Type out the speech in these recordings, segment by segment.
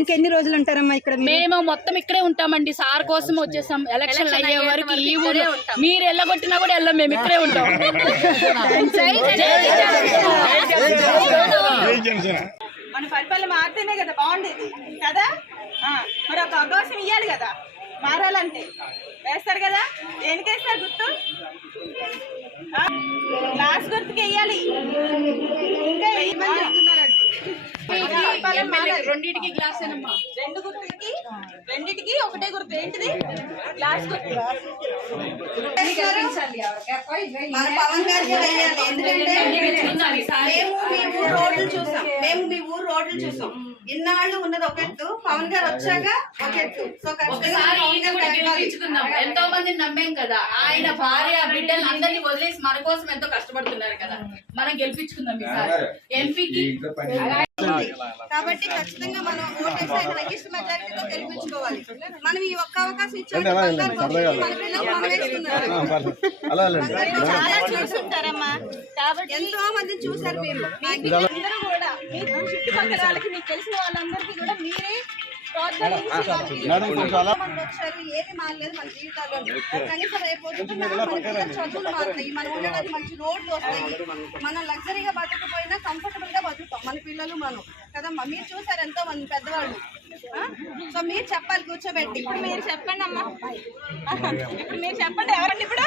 ఇంకెన్ని రోజులు ఉంటారమ్మా ఇక్కడ? మేము మొత్తం ఇక్కడే ఉంటామండి. సార్ కోసం వచ్చేసాం. ఎలక్షన్ అయ్యే వరకు ఈ ఊరు మీరు వెళ్ళగొట్టినా కూడా వెళ్ళాం, మేము ఇక్కడే ఉంటాం. మన పరిపాలన మారితేనే కదా బాగుండేది కదా. మరి ఒక అవకాశం ఇవ్వాలి కదా మారాలంటే. వేస్తారు కదా, దేనికి వేస్తారు గుర్తు? గ్లాస్ గుర్తుకి వెయ్యాలి. ఇంకా ఏమని చెప్తున్నారండి? రెండింటికి గ్లాస్ రెండు గుర్తులకి రెండింటికి ఒకటే గుర్తు. ఏంటిది? గ్లాస్ గుర్తు. మన పవన్ గారికి వేయాలి. ఎందుకంటే మేము మీ ఊరు రోడ్లు చూసాం. ఇన్నాళ్ళు ఉన్నది ఒక ఎత్తు, పవన్ గారు వచ్చాక ఒక ఎత్తు. సో ఎంతో మందిని నమ్మేం కదా. ఆయన భార్య బిడ్డలు అందరినీ వదిలేసి మన కోసం ఎంతో కష్టపడుతున్నారు కదా. మనం గెలిపించుకుందాం ఈసారి ఎంపీకి. కాబట్టి ఖచ్చితంగా మనం ఓటేసి హైయెస్ట్ మెజారిటీతో గెలిపించుకోవాలి. మనం ఈ ఒక్క అవకాశం ఇచ్చాము. చాలా చూసుంటారమ్మా. కాబట్టి ఎంతో మంది చూసారు మీరు. అందరూ కూడా మీ చుట్టుపక్కల వాళ్ళకి, మీకు తెలిసిన వాళ్ళందరికీ కూడా మీరే వచ్చారు. ఏమి మారలేదు మన జీవితాల్లో. కనీసం రేపు చదువులు మారుతాయి, మనం ఉండడానికి మంచి రోడ్లు వస్తాయి, మనం లగ్జరీగా బతకపోయినా కంఫర్టబుల్ గా బతుకుతాం మన పిల్లలు మనం కదమ్మా. మీరు చూసారు ఎంతో మంది పెద్దవాళ్ళు. సో మీరు చెప్పాలి కూర్చోబెట్టి. ఇప్పుడు మీరు చెప్పండి అమ్మా. ఇప్పుడు మీరు చెప్పండి ఎవరండి ఇప్పుడు?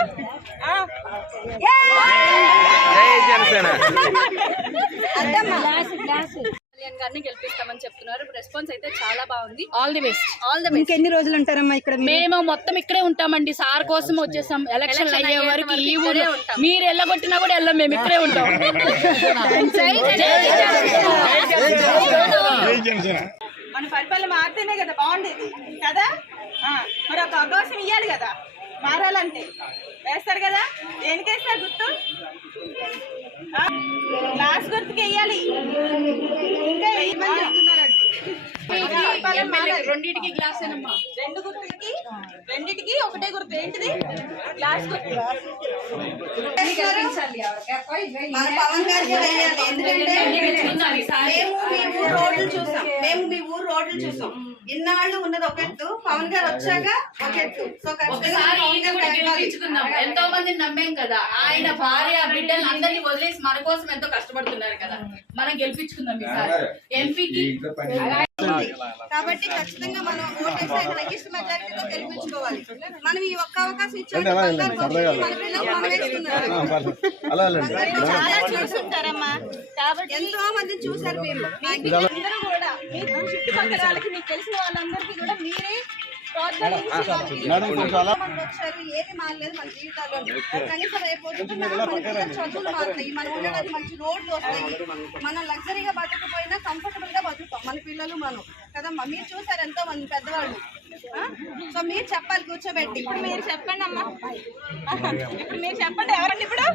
కళ్యాణ్ గారిని గెలిపిస్తామని చెప్తున్నారు. రెస్పాన్స్ అయితే చాలా బాగుంది. All the best. ఇంకెన్ని రోజులు ఉంటారమ్మా ఇక్కడ? మేము మొత్తం ఇక్కడే ఉంటామండి. సార్ కోసం వచ్చేసాం. ఎలక్షన్ అయ్యే వరకు ఈ ఊరు మీరు వెళ్ళగొట్టినా కూడా వెళ్ళాం, మేము ఇక్కడే ఉంటాం. మన పరిపాలన మారితేనే కదా బాగుండేది కదా. మరి ఒక అవకాశం ఇవ్వాలి కదా మారాలంటే. వేస్తారు కదా, దేనికి వేస్తారు గుర్తు? గ్లాస్ గుర్తుకి వెయ్యాలి. ఇంకా ఏమని చెప్తున్నారండి? రెండింటికి గ్లాస్ రెండు గుర్తులకి రెండింటికి ఒకటే గుర్తు. ఏంటిది? గ్లాస్ గుర్తు. మన పవన్ గారికి వేయాలి. ఎందుకంటే మేము మీ ఊరు రోడ్లు చూసాం. ఇన్నాళ్ళు ఉన్నది ఒక ఎత్తు, పవన్ గారు వచ్చాక ఒక ఎత్తు. సో గెలిపించుకుందాం. ఎంతో మందిని నమ్మేం కదా. ఆయన భార్య బిడ్డలు అందరినీ వదిలేసి మన కోసం ఎంతో కష్టపడుతున్నారు కదా. మనం గెలిపించుకుందాం ఈసారి ఎంపీకి. కాబట్టి ఖచ్చితంగా మనం ఓటేసి హైయెస్ట్ మెజారిటీతో గెలిపించుకోవాలి. మనం ఈ ఒక్క అవకాశం ఇచ్చాము. చాలా చూసుంటారమ్మా. కాబట్టి ఎంతో మంది చూసారు మీరు. అందరూ కూడా మీ చుట్టుపక్కల వాళ్ళకి, మీకు తెలిసిన వాళ్ళందరికీ కూడా మీరే వచ్చారు. ఏమి మారలేదు మన జీవితాల్లో. కనీసం రేపు చదువులు మారుతాయి, మనం ఉండడానికి మంచి రోడ్లు వస్తాయి, మనం లగ్జరీగా బతకపోయినా కంఫర్టబుల్ గా బతుకుతాం మన పిల్లలు మనం కదమ్మా. మీరు చూసారు ఎంతో మంది పెద్దవాళ్ళు. సో మీరు చెప్పాలి కూర్చోబెట్టి. ఇప్పుడు మీరు చెప్పండి అమ్మా. ఇప్పుడు మీరు చెప్పండి ఎవరండి ఇప్పుడు?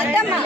అద్దమ్మా.